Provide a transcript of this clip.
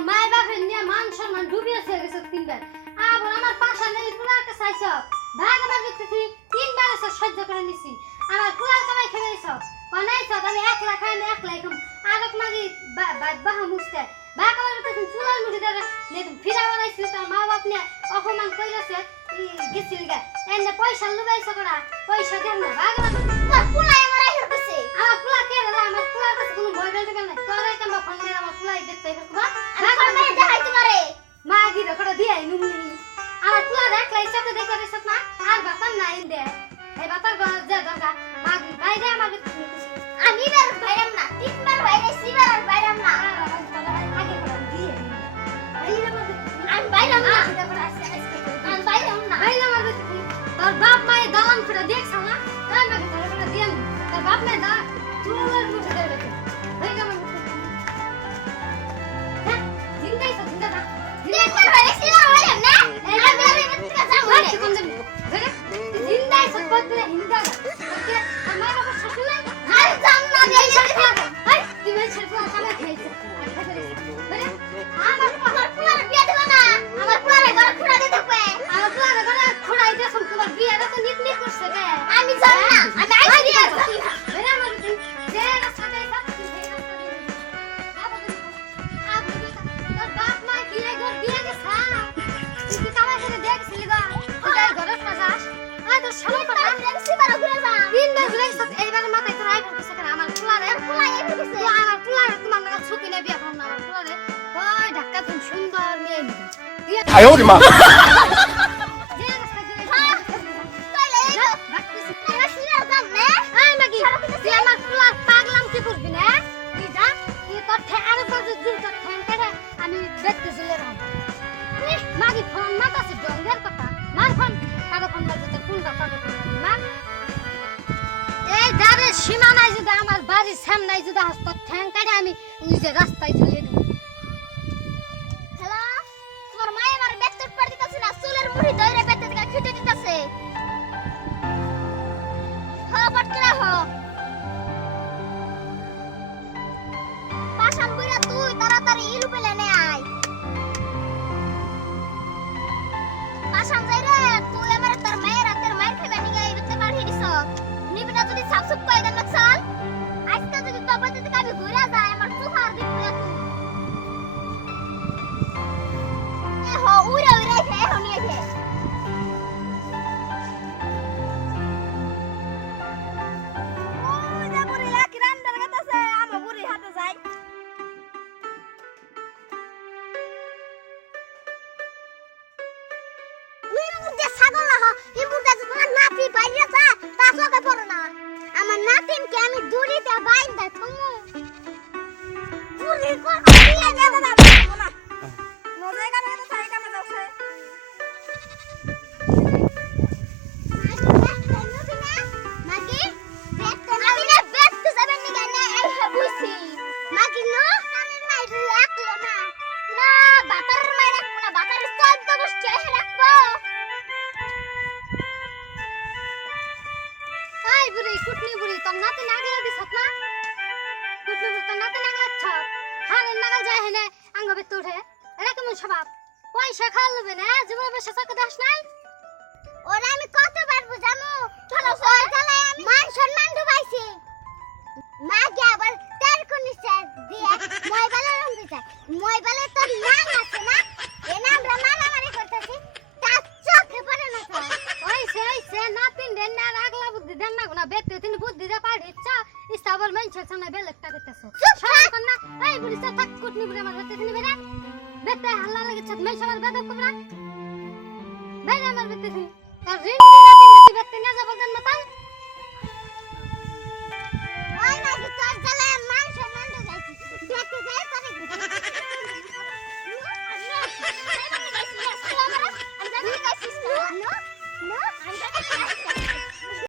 তোর মাই বাপের নিয়ে মান সম্মান ডুবিয়েছে গেছে তিনবার আবার আমার পাশা নেই পুরার কাছে আইছ ভাগ আমার বিক্রি তিনবার এসে সহ্য করে নিছি আমার পুরার কামাই খেয়ে আইছ বানাইছ আমি 1 লাখ খাই 1 লাখ কম আর এক মাগি বাহা মুছতে ভাগ আমার বিক্রি চুলার মুঠি ধরে নে ফিরা বানাইছিল তোর মা বাপ নিয়ে অপমান কইরাছে গেছিল গা এনে পয়সা লুবাইছ করা পয়সা দেন না ভাগ আমার পুলাই আমার আইর কাছে আমার পুলা কে রে আমার পুলার কাছে কোনো ভয় বেল থাকে না তোরাই কেন ফোন দিয়ে আমার পুলাই দেখতে হবে ভাগ আমার দেখাই তোমারে মাগি রে কটা দিয়াই নুনি আমার পুলা রাখলাই সাথে দেখে রে সত না আর বাতার নাই দে এই বাতার গজ যা দরকার মাগি বাইরে আমার আমি বার বাইরাম না তিনবার বাইরে সিবার বাইরাম না আগে করা দিয়ে বাইরে আমি বাইরাম না আমি বাইরাম না বাইরে আমার তোর বাপ মাই দালান করে দেখছ না তাই মাগি তোর করে দিয়ে তোর বাপ মাই দা চুলের মুঠে দেবে বাইরে আমার হ্যাঁ জিন্দাই তো জিন্দা না জিন্দা বাইরে সিবার বাইরাম না এই বাইরে মত কাজ হয় কোন দিন জিন্দাই সব বদলে হিন্দা ওকে আমার বাবা শাশুড়ি নাই আর জান না দেই হাই তুমি ছেড়ে খানা খাইছো আমার পুলার বিয়ে দেব না আমার পুলারে ঘর খুঁড়া দিতে কই আমার পুলারে ঘর খুঁড়াই দে সব তোমার বিয়েটা তো নিত নি করছে কে আমি জান না আমি আইছি বেরা আমার যে রাস্তাতে সব তোর বাপ মা কি ঘর দিয়ে গেছে তুই কামাই করে দেখছিলি গো তুই ঘরে সাজাস আয় তো শালা কথা দেখছি বারো ঘুরে যা তিনবার ঘুরে সব এইবার মাথায় তোর আই পড়ছে কেন আমার পুলারে পুলাই এসে গেছে আমার পুলারে তোমার না ছুটি নে বিয়া করব না আমার পুলারে ওই ঢাকা তুমি সুন্দর মেয়ে নিয়ে আয় ওরে মা সীমা নাই যদি আমার বাড়ির সামনে যদি হাসপাত ঠ্যাং কাটে আমি নিজে রাস্তায় ঝুলিয়ে দেব হ্যালো তোমার মা আমার বেতট পড়ে দিতেছে না চুলের মুড়ি ধরে পেতে থেকে খেতে দিতেছে হ্যাঁ পটকরা হ পাশান বুইরা তুই তাড়াতাড়ি ইলু পেলে নে আয় পাশান যাই রে তুই আমার তোর মায়ের হাতের মায়ের খাবে নিয়ে এই বিতে পাঠিয়ে দিছ নিবিনা যদি সাবসুপ কই দেন নকশাল আজকে যদি তো বাড়িতে থেকে আমি ঘুরে যাই আমার সুহার দিন পুরা তুই এ হো উড়ে উড়ে খেয়ে হনি আছে ও যা বুড়ি লাকি রান্দার কাছে আমা বুড়ি হাতে যাই তুই মুদে ছাগল না ই মুদে তোমার নাতি বাইরে যা তা চোখে পড়ো না আমার নাতিনকে আমি দড়িতে বাইন্ধা থমু বুড়ি কো দিয়ে দেব না না নজে কামে তো তাই কামে যাচ্ছে মাগি বেতে আমি না বেতে যাবেন নি গায় না এই হে বুঝছি মাগি নো কানের মাই রাখলো না না বাটার মাই রাখবো না বাটার সব গোষ্ঠী এসে রাখবো এই বুড়ি কুটনি বুড়ি তোর নাতি নাগলা দিছত না কুটনি বুড়ি তোর নাতি নাগলা ছক হারের নাগল যায় হেনে আঙ্গ বেতে উঠে এটা কেমন স্বভাব পয়সা খাওয়ালবে না জীবনে বসে চকে দাস নাই ওরা আমি কতবার বুঝামু চলো ওই জ্বালায় আমি মান সম্মান ডুবাইছি মা গে আবার তের কুনিছে দিয়ে মোবাইলে রং দিছে মোবাইলে তো নাম আছে না এ নাম মারামারি করতেছি তা চোখে পড়ে না তো ওই সে নাতিন দেন না আগলা বুদ্ধি দেন না গুনা বেতে তিন বুদ্ধি দে পাড়িছ ইস্তাবল মানছে না বেলেকটা করতেছ সব না এই বুড়ি সে থাক কুটনি বুড়ি আমার বেতে তিন বেরা বেতে হাল্লা লাগেছ মাই সবার বেদব কবরা বেরে আমার বেতে তিন তার ঋণ